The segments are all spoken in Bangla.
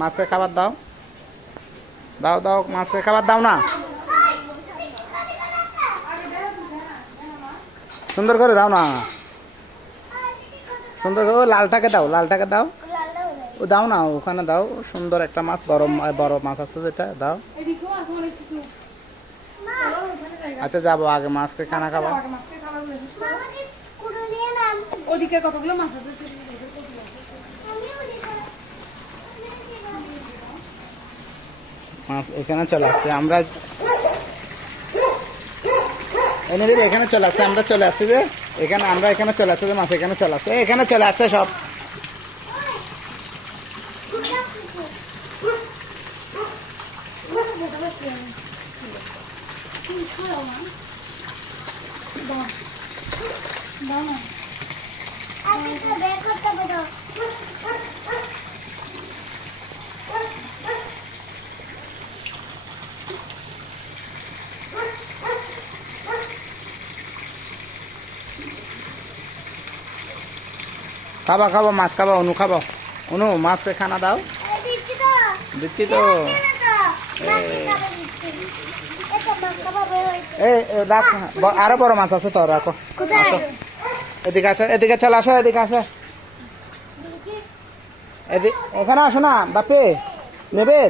মাছকে খাবার দাও, দাও দাও, মাছকে খাবার দাও না, সুন্দর করে দাও না, সুন্দর করে। ও লালটাকে দাও, লালটাকে দাও, ও দাও না, ওখানে দাও। সুন্দর একটা মাছ, বড় বড় মাছ আছে যেটা, দাও। আচ্ছা যাবো, আগে মাছকে খানা খাবা। ওদিকে কতগুলো মাছ আছে। মাছ এখানে চলে আসছে, আমরা এনে দিবি, এখানে চলে আসছে, আমরা চলে আসছি যে এখানে, আমরা এখানে চলে আসছি যে মাছ এখানে চলে আসছে, এখানে চলে আসছে সব। খাবা খাবো, মাছ খাবো, অনু খাবো, অনু মাছকে খানা দাও। দিচ্ছি তো। এই রাখ, আরো বড় মাছ আছে তো, রাখো। আসো এদিকে, আসো এদিকে, চলে আসো এদিকে, আসো এখানে আসো না বাপে, নেবে।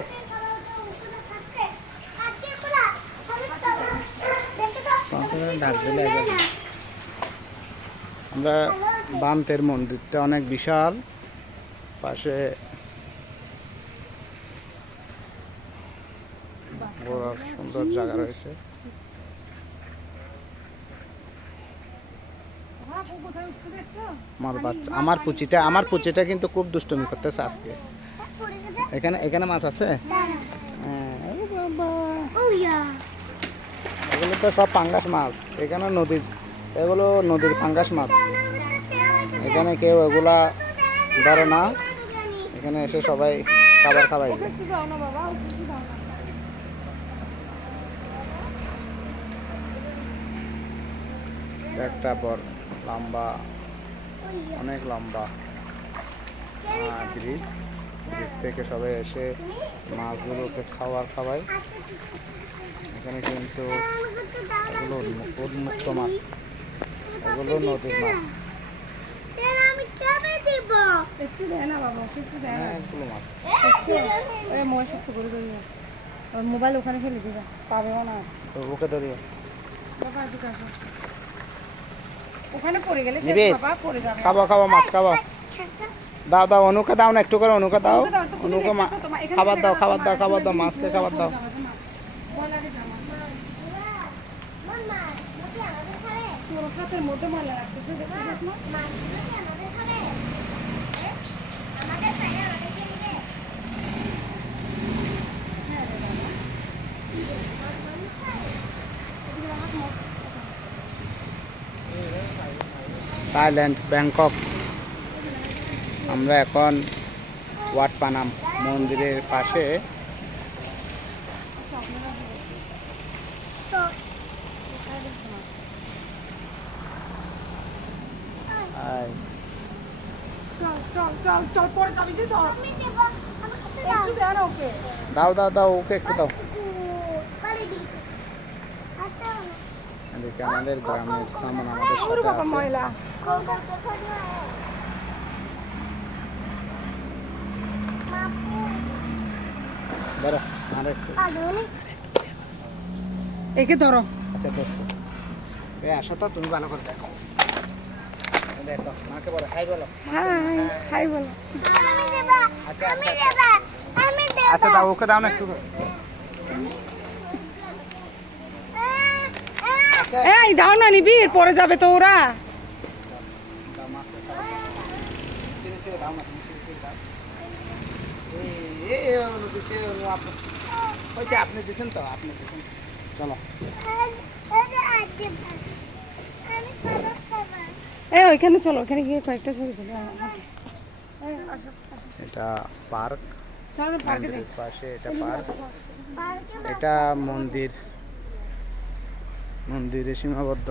আমরা বান্তের মন্দিরটা অনেক বিশাল, পাশে ঘোরার সুন্দর জায়গা রয়েছে। আমার পুচিটা কিন্তু খুব দুষ্টুমি করতেছে আজকে। এখানে এখানে মাছ আছে, এগুলো তো সব পাঙ্গাস মাছ, এখানে নদীর, এগুলো নদীর পাঙ্গাস মাছ। এখানে কেউ এগুলা ধরে না, এখানে এসে সবাই খাবার খাওয়াই। একটা বড় লম্বা, অনেক লম্বা ব্রিজ, ব্রিজ থেকে সবাই এসে মাছগুলোকে খাওয়ায়। এখানে কিন্তু এগুলো উন্মুক্ত মাছ, এগুলো নদীর মাছ। মোবাইল ওখানে ফেলে দিবা, পাবেও না, ওকে ধরিও, ওখানে পড়ে গেলে পড়ে যাবে। খাবো খাবো, মাছ খাবো, দাও দাও, অনুকে দাও না, একটু করে অনুকে দাও, অনুকে খাবার দাও, খাবার দাও, খাবার দাও, মাছকে খাবার দাও। হাতের মধ্যে ময়লা রাখতেছে, থাইল্যান্ড, ব্যাংকক। আমরা এখন ওয়াট পানাম মন্দিরের পাশে, দাও দাও দাও, ওকে একটু দাও। এদিকে আমাদের গ্রামের সামনে আমাদের সাথে একে ধরো। আচ্ছা ধরছো, আসো তো, তুমি ভালো করে দেখো, দেখো মাকে বলো হাই বলো। হাই বলো। আচ্ছা আচ্ছা দাও, ওকে দাও না একটু। এই দাও না, নিবি পরে যাবে তো ওরা। আপনি দিচ্ছেন তো, আপনি দিচ্ছেন, চলো। এই ওইখানে চলো, ওখানে গিয়ে কয়েকটা ছবি চলো। এটা পার্ক, মন্দিরের পাশে এটা পার্ক, এটা মন্দিরে সীমাবদ্ধ।